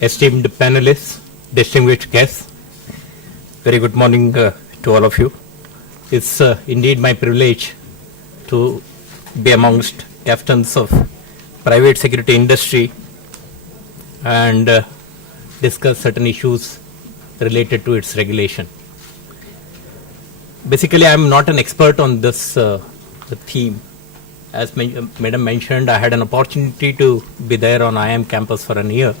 esteemed panelists, distinguished guests, very good morning to all of you. It's indeed my privilege to be amongst captains of private security industry and discuss certain issues related to its regulation. Basically, I'm not an expert on this theme. As Madam mentioned, I had an opportunity to be there on IIM campus for a year.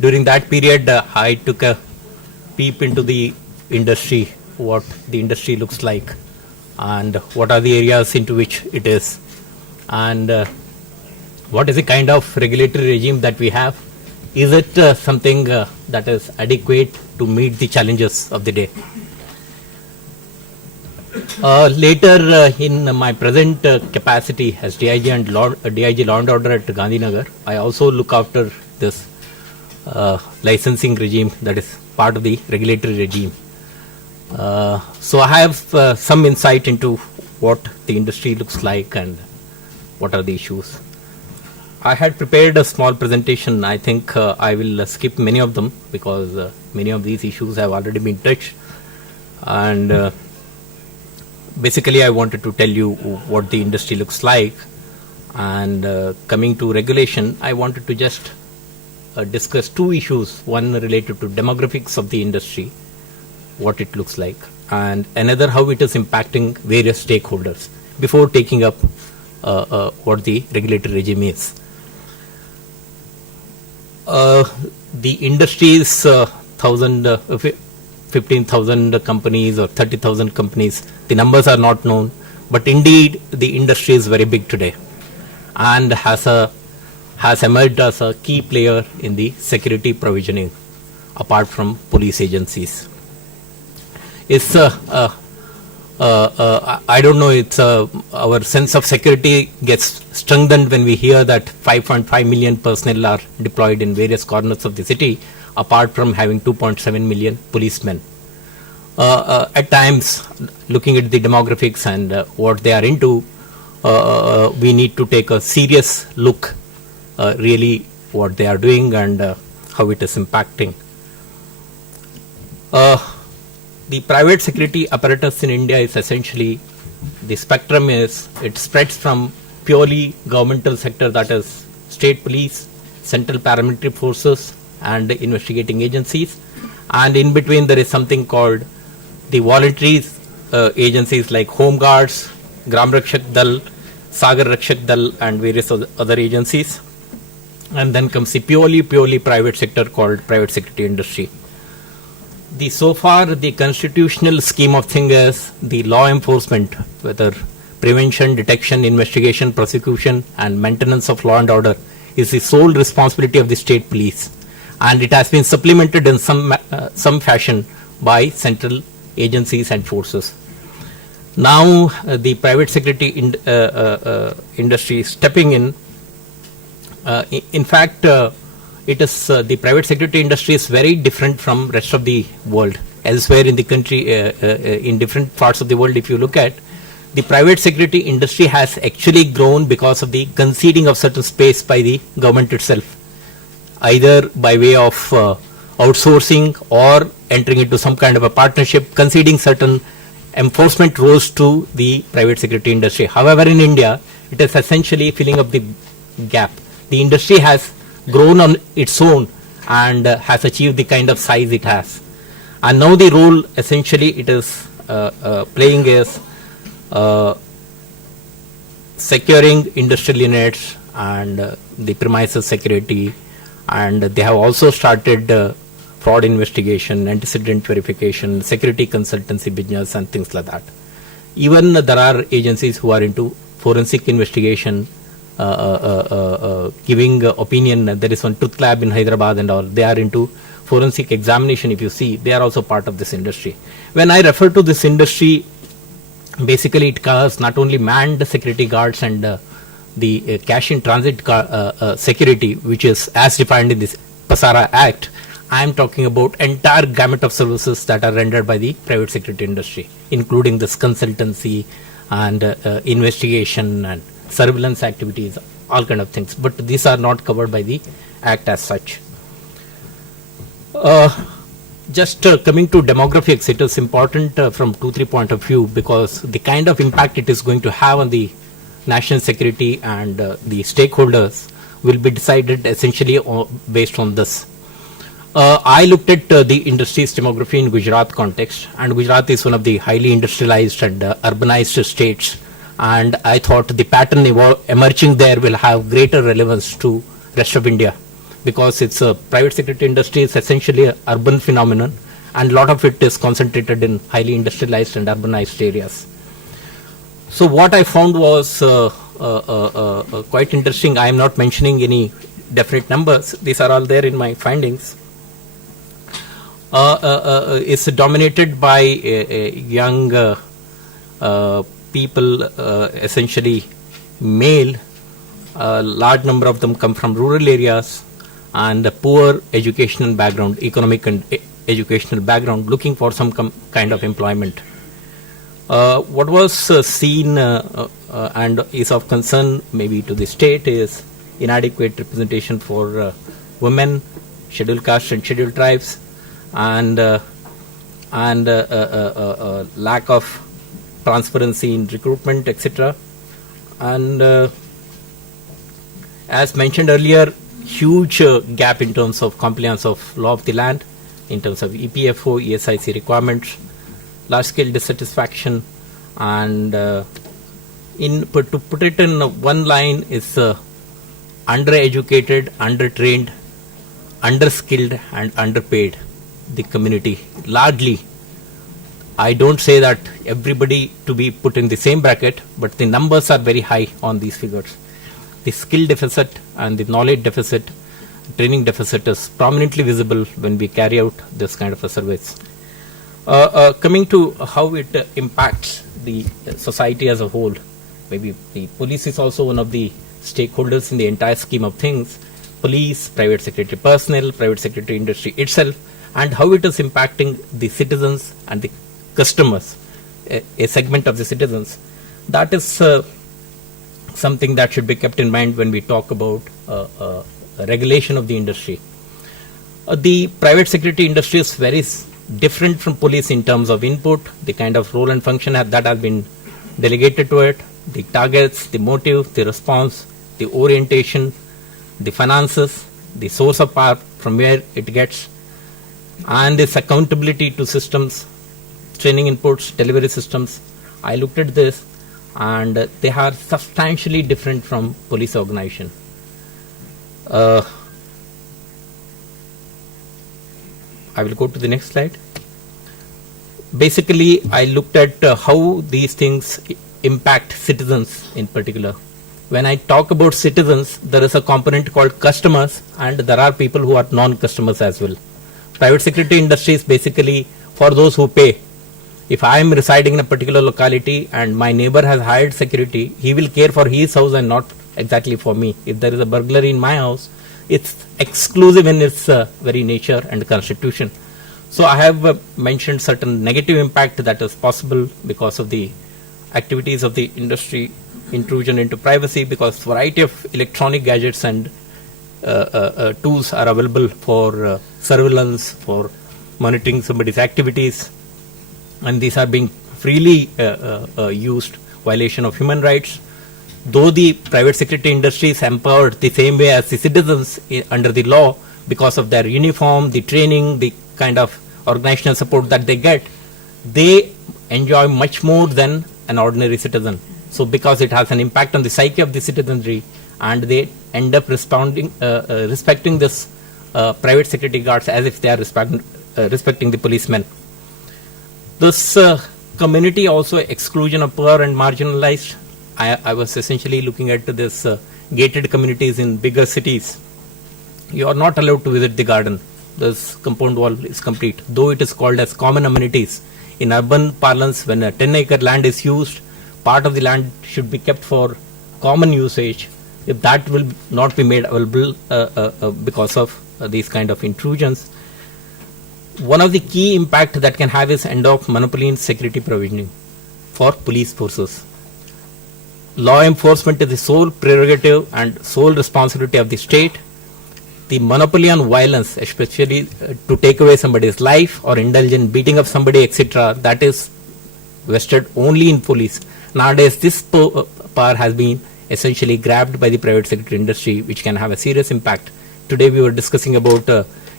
During that period, I took a peep into the industry, what the industry looks like, and what are the areas into which it is, and what is the kind of regulatory regime that we have. Is it something that is adequate to meet the challenges of the day? Later, in my present capacity as DIG and DIG Law and Order at Gandhinagar, I also look after this licensing regime, that is part of the regulatory regime. So I have some insight into what the industry looks like and what are the issues. I had prepared a small presentation. I think I will skip many of them because many of these issues have already been touched. And basically, I wanted to tell you what the industry looks like. And coming to regulation, I wanted to just discuss two issues. One related to demographics of the industry, what it looks like, and another how it is impacting various stakeholders before taking up what the regulatory regime is. The industry is 15,000 companies or 30,000 companies. The numbers are not known, but indeed the industry is very big today and has emerged as a key player in the security provisioning apart from police agencies. It's I don't know, it's our sense of security gets strengthened when we hear that 5.5 million personnel are deployed in various corners of the city, apart from having 2.7 million policemen. At times, looking at the demographics and what they are into, we need to take a serious look really what they are doing and how it is impacting. The private security apparatus in India is essentially, the spectrum is, it spreads from purely governmental sector, that is state police, central paramilitary forces and investigating agencies, and in between there is something called the voluntary agencies like Home Guards, Gram Rakshak Dal, Sagar Rakshak Dal and various other agencies, and then comes the purely private sector called private security industry. So far the constitutional scheme of things is the law enforcement, whether prevention, detection, investigation, prosecution and maintenance of law and order, is the sole responsibility of the state police, and it has been supplemented in some fashion by central agencies and forces. Now the private security industry is stepping in. In fact, it is the private security industry is very different from rest of the world. Elsewhere in the country, in different parts of the world, if you look at, the private security industry has actually grown because of the conceding of certain space by the government itself, either by way of outsourcing or entering into some kind of a partnership, conceding certain enforcement roles to the private security industry. However, in India, it is essentially filling up the gap. The industry has grown on its own and has achieved the kind of size it has. And now the role essentially it is playing is securing industrial units and the premises security, and they have also started fraud investigation, antecedent verification, security consultancy business and things like that. Even there are agencies who are into forensic investigation, giving opinion. There is one Truth Lab in Hyderabad and all. They are into forensic examination. If you see, they are also part of this industry. When I refer to this industry, basically it covers not only manned security guards and the cash in transit security, which is as defined in this PASARA Act. I am talking about entire gamut of services that are rendered by the private security industry, including this consultancy and investigation and surveillance activities, all kind of things. But these are not covered by the Act as such. Uh, just coming to demographics, it is important from 2-3 point of view, because the kind of impact it is going to have on the national security and the stakeholders will be decided essentially based on this. I looked at the industry's demography in Gujarat context, and Gujarat is one of the highly industrialized and urbanized states, and I thought the pattern emerging there will have greater relevance to rest of India, because it's a private sector industry is essentially an urban phenomenon, and a lot of it is concentrated in highly industrialized and urbanized areas. So what I found was quite interesting. I am not mentioning any definite numbers. These are all there in my findings. It's dominated by young people, essentially male. A large number of them come from rural areas and a poor educational background, economic and educational background, looking for some kind of employment. What was seen and is of concern maybe to the state is inadequate representation for women, scheduled caste and scheduled tribes, and lack of transparency in recruitment, etc. And as mentioned earlier, huge gap in terms of compliance of law of the land, in terms of EPFO, ESIC requirements, large-scale dissatisfaction, and to put it in one line is undereducated, undertrained, underskilled, and underpaid. The community largely. I don't say that everybody to be put in the same bracket, but the numbers are very high on these figures. The skill deficit and the knowledge deficit, training deficit is prominently visible when we carry out this kind of a surveys. Coming to how it impacts the society as a whole, maybe the police is also one of the stakeholders in the entire scheme of things. Police, private security personnel, private security industry itself, and how it is impacting the citizens and the customers, a segment of the citizens. That is something that should be kept in mind when we talk about regulation of the industry. The private security industry is very different from police in terms of input, the kind of role and function that has been delegated to it, the targets, the motive, the response, the orientation, the finances, the source of power from where it gets, and its accountability to systems, training inputs, delivery systems. I looked at this, and they are substantially different from police organization. I will go to the next slide. Basically, I looked at how these things impact citizens in particular. When I talk about citizens, there is a component called customers, and there are people who are non-customers as well. Private security industry is basically for those who pay. If I am residing in a particular locality and my neighbor has hired security, he will care for his house and not exactly for me. If there is a burglary in my house, it's exclusive in its very nature and constitution. So I have mentioned certain negative impact that is possible because of the activities of the industry, intrusion into privacy, because variety of electronic gadgets and tools are available for surveillance, for monitoring somebody's activities, and these are being freely used, violation of human rights. Though the private security industry is empowered the same way as the citizens under the law because of their uniform, the training, the kind of organizational support that they get, they enjoy much more than an ordinary citizen. So because it has an impact on the psyche of the citizenry, and they end up respecting this private security guards as if they are respecting the policemen. This community also exclusion of poor and marginalized. I was essentially looking at this gated communities in bigger cities. You are not allowed to visit the garden. This compound wall is complete, though it is called as common amenities. In urban parlance, when a 10-acre land is used, part of the land should be kept for common usage. If that will not be made available because of these kind of intrusions, one of the key impact that can have is end of monopoly in security provisioning for police forces. Law enforcement is the sole prerogative and sole responsibility of the state. the monopoly on violence, especially to take away somebody's life or indulge in beating of somebody, etc., that is vested only in police. Nowadays, this power has been essentially grabbed by the private sector industry, which can have a serious impact. Today, we were discussing about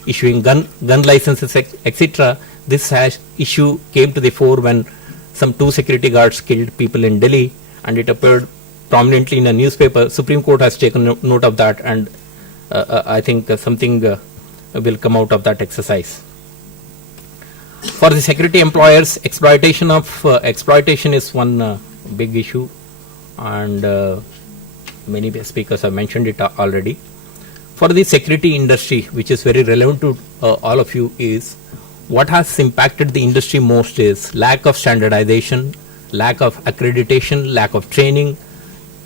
issuing gun licenses, etc. This issue came to the fore when some 2 security guards killed people in Delhi, and it appeared prominently in a newspaper. Supreme Court has taken note of that, and I think something will come out of that exercise. For the security employers, exploitation is one big issue, and many speakers have mentioned it already. For the security industry, which is very relevant to all of you, is what has impacted the industry most is lack of standardization, lack of accreditation, lack of training,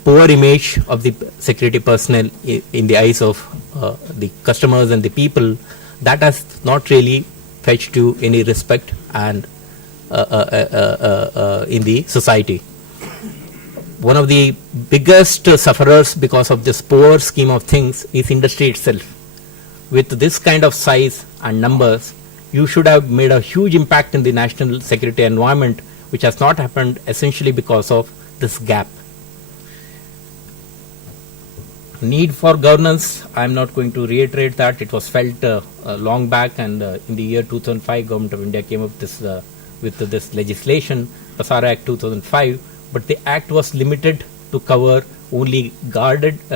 poor image of the security personnel in the eyes of the customers and the people. That has not really fetched you any respect and in the society. One of the biggest sufferers because of this poor scheme of things is industry itself. With this kind of size and numbers, you should have made a huge impact in the national security environment, which has not happened essentially because of this gap. Need for governance, I am not going to reiterate that. It was felt long back, and in the year 2005, Government of India came up with this legislation, PASARA Act 2005, but the act was limited to cover only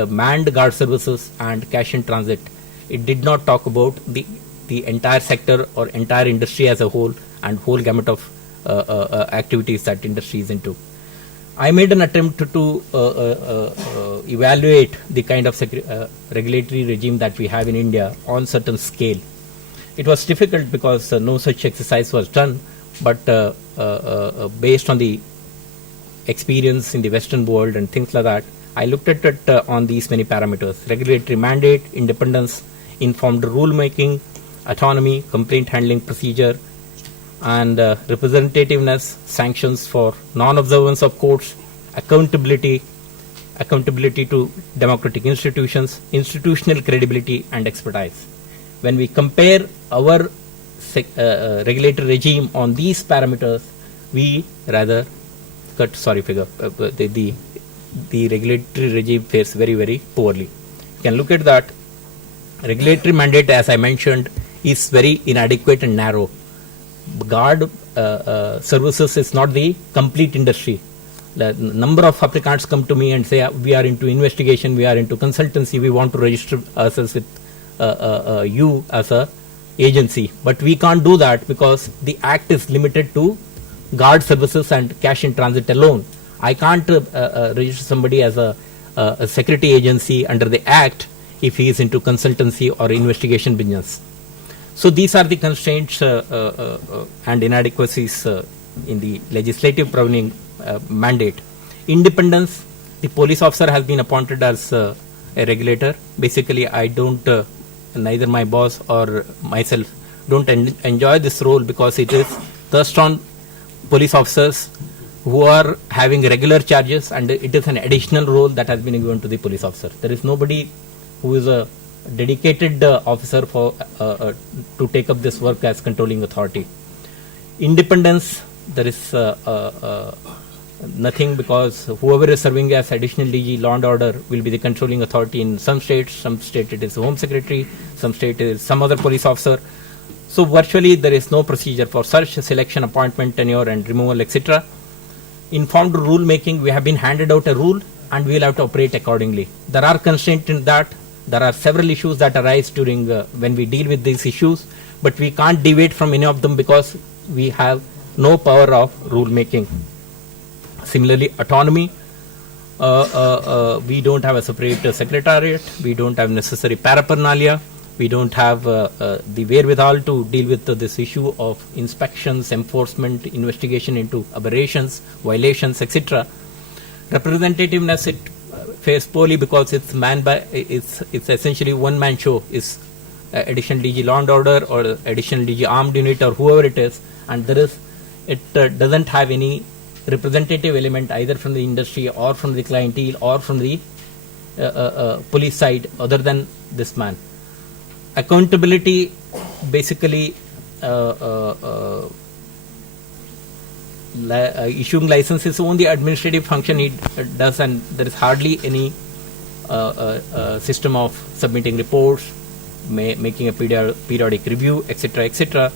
manned guard services and cash in transit. It did not talk about the entire sector or entire industry as a whole and whole gamut of activities that industry is into. I made an attempt to evaluate the kind of regulatory regime that we have in India on certain scale. It was difficult because no such exercise was done, but based on the experience in the Western world and things like that, I looked at it on these many parameters: regulatory mandate, independence, informed rulemaking, autonomy, complaint handling procedure, and representativeness, sanctions for non-observance of courts, accountability to democratic institutions, institutional credibility, and expertise. When we compare our regulatory regime on these parameters, we rather the regulatory regime fares very, very poorly. You can look at that. Regulatory mandate, as I mentioned, is very inadequate and narrow. Guard services is not the complete industry. The number of applicants come to me and say, we are into investigation, we are into consultancy, we want to register ourselves with you as a agency. But we can't do that because the act is limited to guard services and cash in transit alone. I can't register somebody as a security agency under the act if he is into consultancy or investigation business. So these are the constraints and inadequacies in the legislative governing mandate. Independence, the police officer has been appointed as a regulator. Basically, I don't, neither my boss or myself don't enjoy this role because it is thrust on police officers who are having regular charges, and it is an additional role that has been given to the police officer. There is nobody who is a dedicated officer for to take up this work as controlling authority. Independence, there is nothing, because whoever is serving as additional DG law and order will be the controlling authority in some state it is the Home Secretary, some state it is some other police officer. So virtually there is no procedure for search, selection, appointment, tenure and removal, etc. Informed rule making, we have been handed out a rule and we will have to operate accordingly. There are constraints in that. There are several issues that arise during when we deal with these issues, but we can't deviate from any of them because we have no power of rule making. Similarly, autonomy, we don't have a separate secretariat, we don't have necessary paraphernalia, we don't have the wherewithal to deal with this issue of inspections, enforcement, investigation into aberrations, violations, etc. Representativeness, it fares poorly because it's it's essentially one man show. Is additional DG law and order or additional DG armed unit or whoever it is, and it doesn't have any representative element either from the industry or from the clientele or from the police side other than this man. accountability basically issuing license is only administrative function it does, and there is hardly any system of submitting reports, making a periodic review, etc., etc.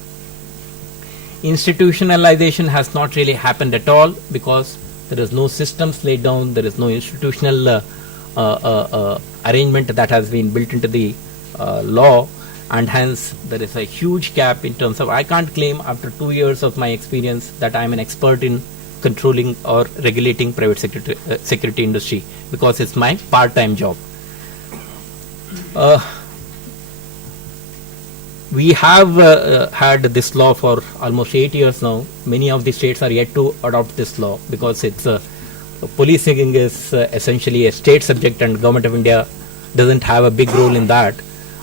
Institutionalization has not really happened at all because there is no systems laid down, there is no institutional arrangement that has been built into the law, and hence there is a huge gap in terms of, I can't claim after 2 years of my experience that I am an expert in controlling or regulating private security industry, because it's my part-time job. We have had this law for almost 8 years now. Many of the states are yet to adopt this law because it's policing is essentially a state subject, and Government of India doesn't have a big role in that.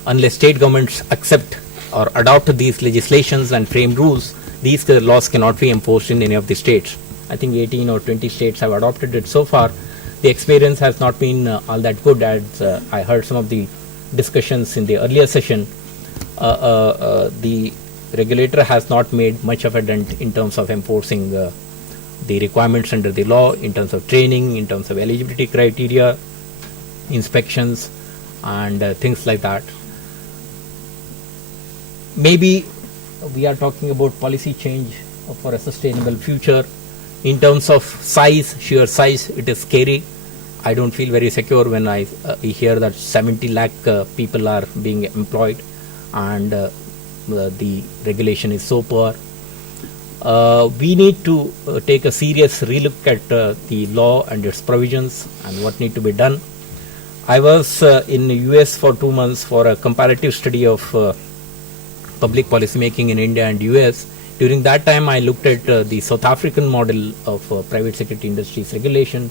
Unless state governments accept or adopt these legislations and frame rules, these laws cannot be enforced in any of the states. I think 18 or 20 states have adopted it so far. The experience has not been all that good, as I heard some of the discussions in the earlier session. The regulator has not made much of a dent in terms of enforcing the requirements under the law, in terms of training, in terms of eligibility criteria, inspections, and things like that. Maybe we are talking about policy change for a sustainable future. In terms of size, sheer size, it is scary. I don't feel very secure when I hear that 70 lakh people are being employed, and the regulation is so poor. We need to take a serious relook at the law and its provisions and what need to be done. I was in the US for 2 months for a comparative study of public policy making in India and US. During that time, I looked at the South African model of private security industries regulation,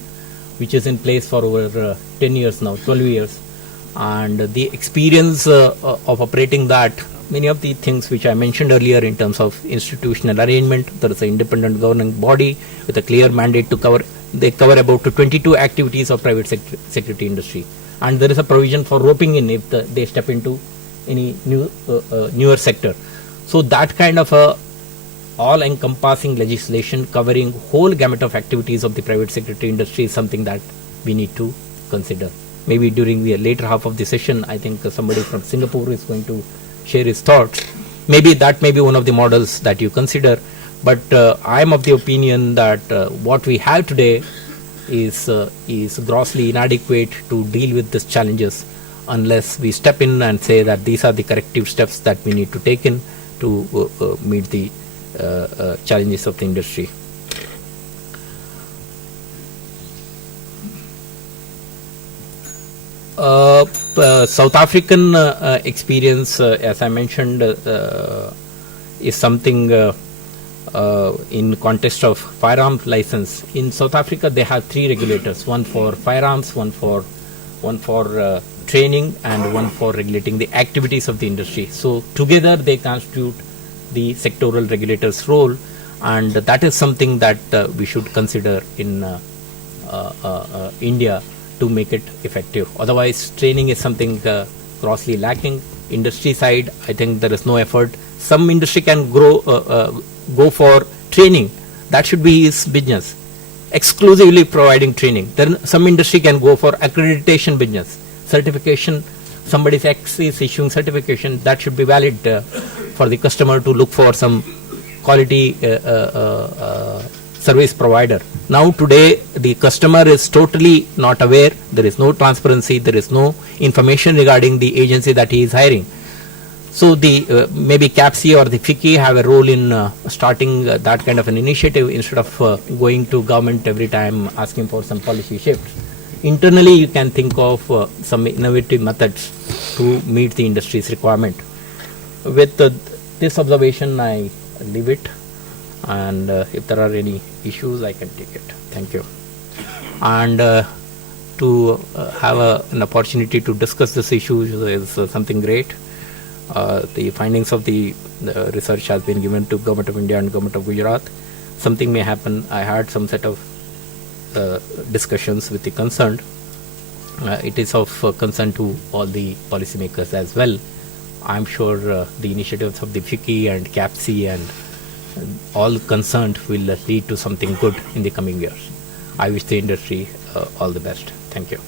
which is in place for over 10 years now, 12 years. And the experience of operating that, many of the things which I mentioned earlier in terms of institutional arrangement, there is an independent governing body with a clear mandate to cover, they cover about 22 activities of private security industry. And there is a provision for roping in if they step into any newer sector. So that kind of a all-encompassing legislation covering whole gamut of activities of the private security industry is something that we need to consider. Maybe during the later half of the session, I think somebody from Singapore is going to share his thoughts. Maybe that may be one of the models that you consider, but I am of the opinion that what we have today is grossly inadequate to deal with these challenges unless we step in and say that these are the corrective steps that we need to take in to meet the challenges of the industry. South African experience, as I mentioned, is something in context of firearms license. In South Africa, they have 3 regulators: one for firearms, one for training, and one for regulating the activities of the industry. So together they constitute the sectoral regulators' role, and that is something that we should consider in India to make it effective. Otherwise, training is something grossly lacking. Industry side, I think there is no effort. Some industry can go for training. That should be his business, exclusively providing training. Then some industry can go for accreditation business, certification. Somebody's X is issuing certification, that should be valid for the customer to look for some quality service provider. Now today the customer is totally not aware, there is no transparency, there is no information regarding the agency that he is hiring. So the maybe CAPC or the FICCI have a role in starting that kind of an initiative instead of going to government every time asking for some policy shifts. Internally you can think of some innovative methods to meet the industry's requirement. With this observation, I leave it, and if there are any issues I can take it. Thank you. And to have an opportunity to discuss this issue is something great. The findings of the research has been given to Government of India and Government of Gujarat. Something may happen. I had some set of discussions with the concerned. It is of concern to all the policymakers as well, I'm sure the initiatives of the FICCI and CAPSI and all concerned will lead to something good in the coming years. I wish the industry all the best. Thank you.